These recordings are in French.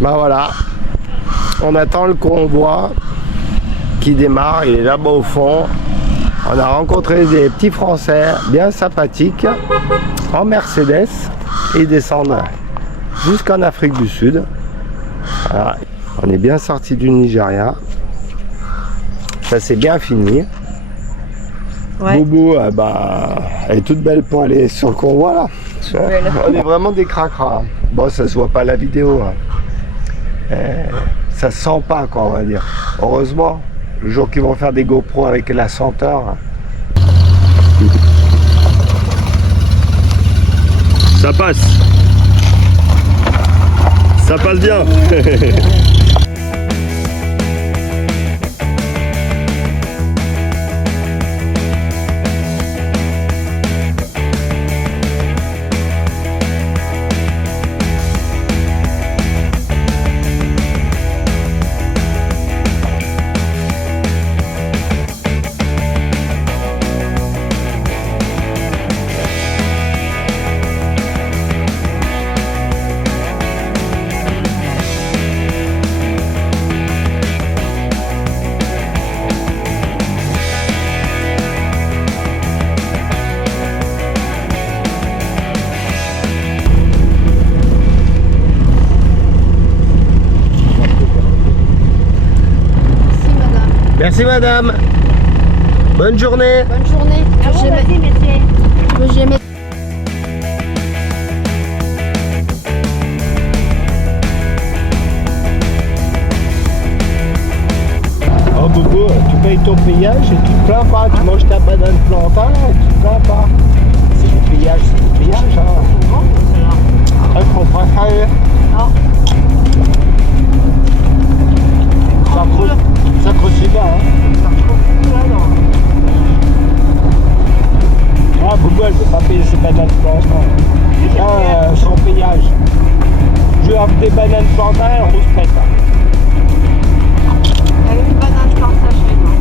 Ben voilà, on attend le convoi qui démarre, il est là-bas au fond. On a rencontré des petits Français bien sympathiques en Mercedes et ils descendent jusqu'en Afrique du Sud. Voilà. On est bien sorti du Nigeria. Ça c'est bien fini. Ouais. Boubou, elle est toute belle pour aller sur le convoi là. On est vraiment des cracras. Bon, ça se voit pas à la vidéo. Ça se sent pas, quoi, on va dire. Heureusement, le jour qu'ils vont faire des GoPro avec la senteur. Ça passe. Ça passe bien. Merci madame. Bonne journée. Bonne journée. Ah bon, vas-y, monsieur. Oh Bobo, tu payes ton payage et tu te plains pas. Tu manges ta banane plantain et tu te plains pas. C'est du payage, c'est du payage. Après, faut pas faire. Ça creuse bien, hein. Ah, Bobo, elle ne peut pas payer ses bananes plantain. Son payage. Je lui offre des bananes plantain, elle rouspète. Elle a une banane plantain chez moi.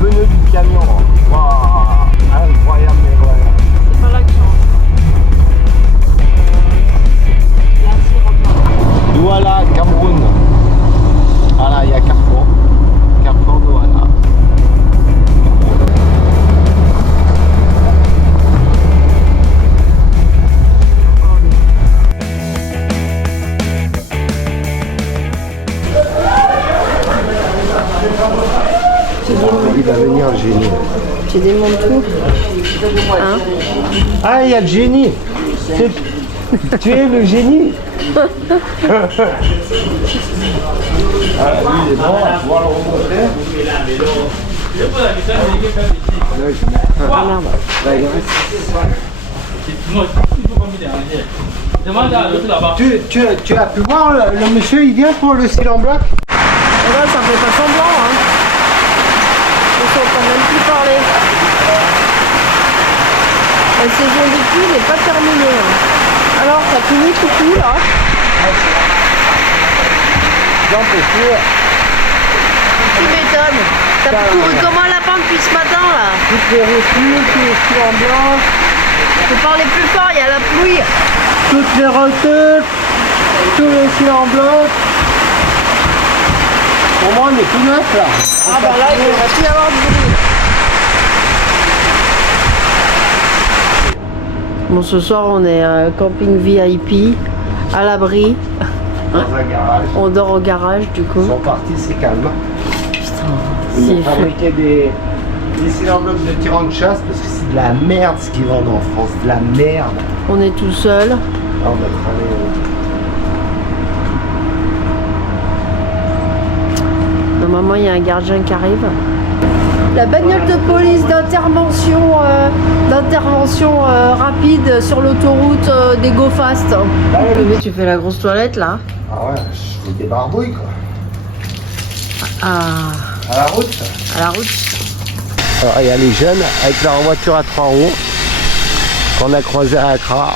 Pneu du camion, wow, incroyable mais vrai. C'est pas là que je Douala, Cameroun. Voilà, il y a Carrefour. Carrefour Douala. Il va venir le génie. Tu démontes tout. Hein? Ah, il y a le génie. Tu es le génie. Ah, lui, il est bon, on va pouvoir le remonter. Ah merde. Tu as pu voir le monsieur, il vient pour le style en bloc. Et là, ça fait pas semblant, hein. Ils sont quand même plus parler. La saison des pluies n'est pas terminée. Hein. Alors, ça finit tout là. J'en peux plus. Tu m'étonnes. T'as couru comme un lapin depuis ce matin là. Toutes les rotules, tous les styles en blanc. Faut parler plus fort, il y a la pluie. Toutes les rotules, tous les styles en blanc. Pour moi, on est tout neuf là. Ah bah là, il devrait plus y avoir de bruit. Bon, ce soir, on est à camping VIP, à l'abri. Dans un garage. On dort au garage, du coup. Ils sont partis, c'est calme. Putain, Ils c'est ont fabriqué des cylindres blocs de tirant de chasse parce que c'est de la merde ce qu'ils vendent en France. De la merde. On est tout seul. Là, on va travailler. Normalement, il y a un gardien qui arrive. La bagnole de police d'intervention rapide sur l'autoroute des Go Fast. Bébé, tu fais la grosse toilette là? Ah ouais, je fais des barbouilles quoi. Ah, À la route. à la route. Alors il y a les jeunes avec leur voiture à 3 roues qu'on a croisé à Accra.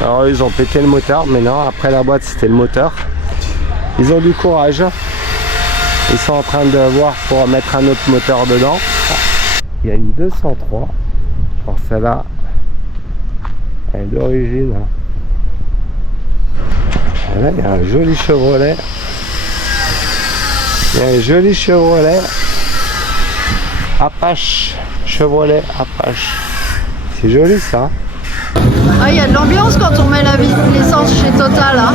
Alors ils ont pété le moteur, mais non, après la boîte c'était le moteur. Ils ont du courage. Ils sont en train de voir pour mettre un autre moteur dedans. Il y a une 203. Alors celle-là, elle est d'origine. Et là, il y a un joli Chevrolet. Il y a un joli Chevrolet Apache. Chevrolet Apache. C'est joli ça. Ah, il y a de l'ambiance quand on met l'essence chez Total. Hein.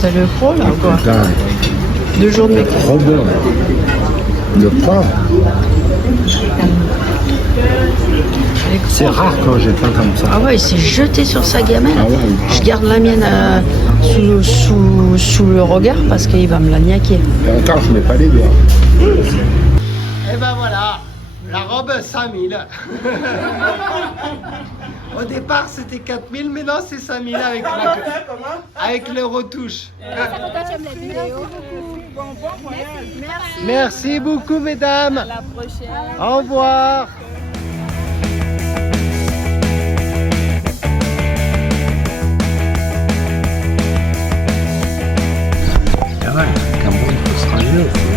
T'as le pro là ou quoi? 2 jours de mécanique. Trop bon. Le pain. C'est rare quand j'ai pas comme ça. Ah ouais, il s'est jeté sur sa gamelle. Ah ouais. Je garde la mienne sous le regard parce qu'il va me la niaquer. Et encore, je mets pas les doigts. Et ben voilà, la robe 5000. Au départ c'était 4000, mais non c'est 5000 avec les retouches. Merci beaucoup mesdames. À la prochaine. Au revoir. Cameroun, il faut se ranger aussi.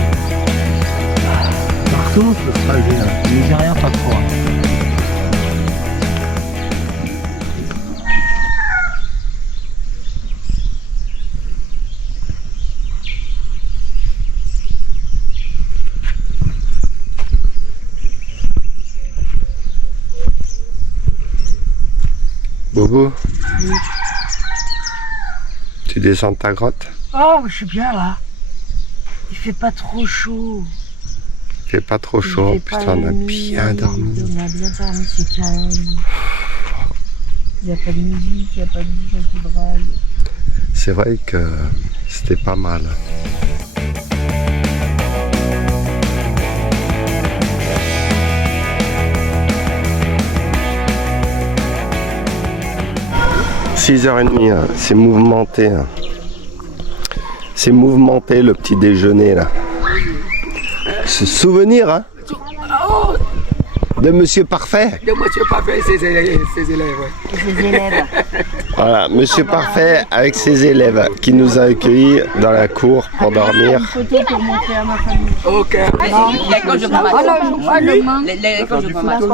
Partout, il faut se ranger. Nigeria, pas trop. Bobo, tu descends de ta grotte? Oh, je suis bien là. Il fait pas trop chaud. Il fait pas trop chaud, putain, on a bien dormi. On a bien dormi, c'est calme. Il n'y a pas de musique, il n'y a pas de musique qui braille. C'est vrai que c'était pas mal. « 6h30, c'est mouvementé. C'est mouvementé le petit déjeuner là. Ce souvenir hein, de Monsieur Parfait. De Monsieur Parfait et ses élèves. Ouais. Ses élèves. Voilà, Monsieur Parfait avec ses élèves qui nous a accueillis dans la cour pour dormir. Une photo pour montrer à ma famille. Ok. L'école, je peux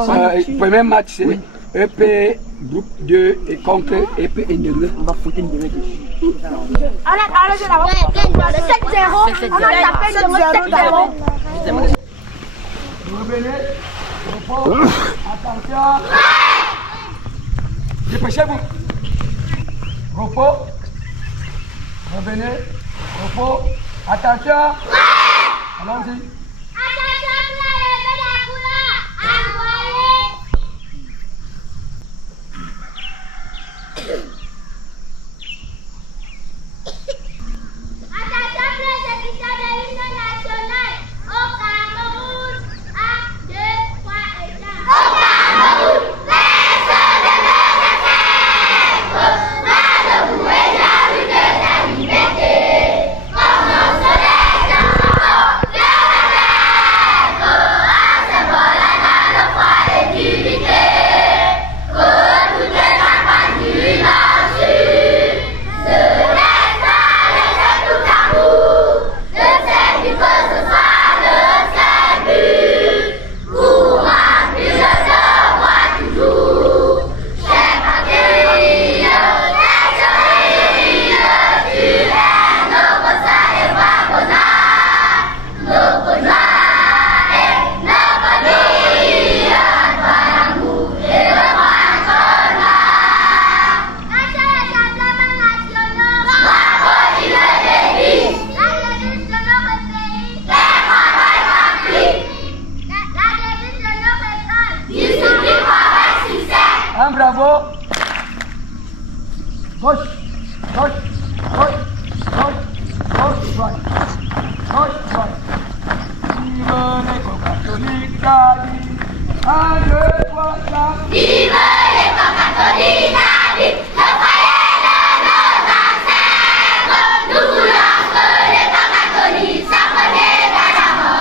pas. Premier match, c'est EP, groupe 2 et contre EP et Negreux. On va foutre une de Allez, je la vois. 7-0. On a tapé de 7-0. Revenez. Repos. Attention. Dépêchez-vous. Repos. Revenez. Repos. Attention. Allons-y. Bravo. Gauche, gauche, gauche, gauche, gauche, droite. Gauche, droite. Vive l'école catholique d'Ali. 1, 2, 3, 4. Vive l'école catholique d'Ali. Le foyer de nos ancêtres. Nous voulons que l'école catholique s'apprenait à la mort.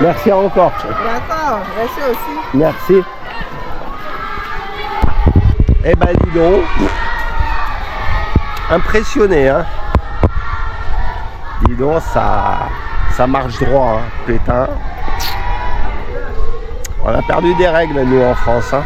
Merci encore. D'accord, merci aussi. Merci. Eh ben dis donc. Impressionné, hein. Dis donc, ça marche droit, hein, Pétain. On a perdu des règles, nous, en France, hein.